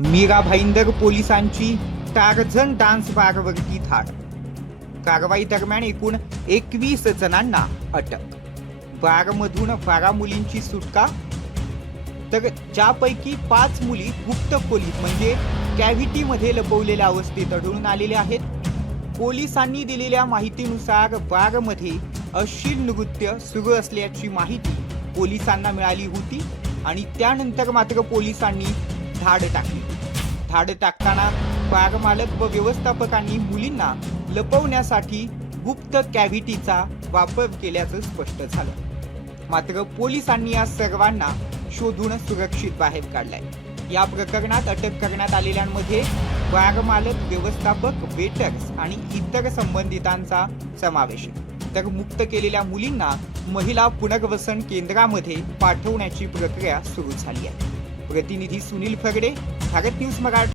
मीरा भाईंदर पोलिसांची Tarzan dance बारवरती धाड. कारवाई दरम्यान एकूण एकवीस जणांना अटक. बारमधून बारा मुलींची सुटका? तर ज्यापैकी पाच मुली गुप्त खोलीत म्हणजे कॅव्हिटीमध्ये लपवलेल्या अवस्थेत आढळून आलेल्या आहेत. पोलिसांनी दिलेल्या माहितीनुसार बारमध्ये अश्लील नृत्य सुरू असल्याची माहिती पोलिसांना मिळाली होती आणि त्यानंतर मात्र पोलिसांनी धाड टाकली. धाड टाकताना बार मालक व व्यवस्थापकांनी मुलींना लपवण्यासाठी गुप्त कॅव्हिटीचा वापर केल्याचं स्पष्ट झालं. मात्र पोलिसांनी या सर्वांना शोधून सुरक्षित बाहेर काढलाय. या प्रकरणात अटक करण्यात आलेल्यांमध्ये बार मालक व्यवस्थापक वेटर्स आणि इतर संबंधितांचा समावेश तर मुक्त केलेल्या मुलींना महिला पुनर्वसन केंद्रामध्ये पाठवण्याची प्रक्रिया सुरू झाली आहे. प्रतिनिधी सुनील फगडे भारत न्यूज मराठी.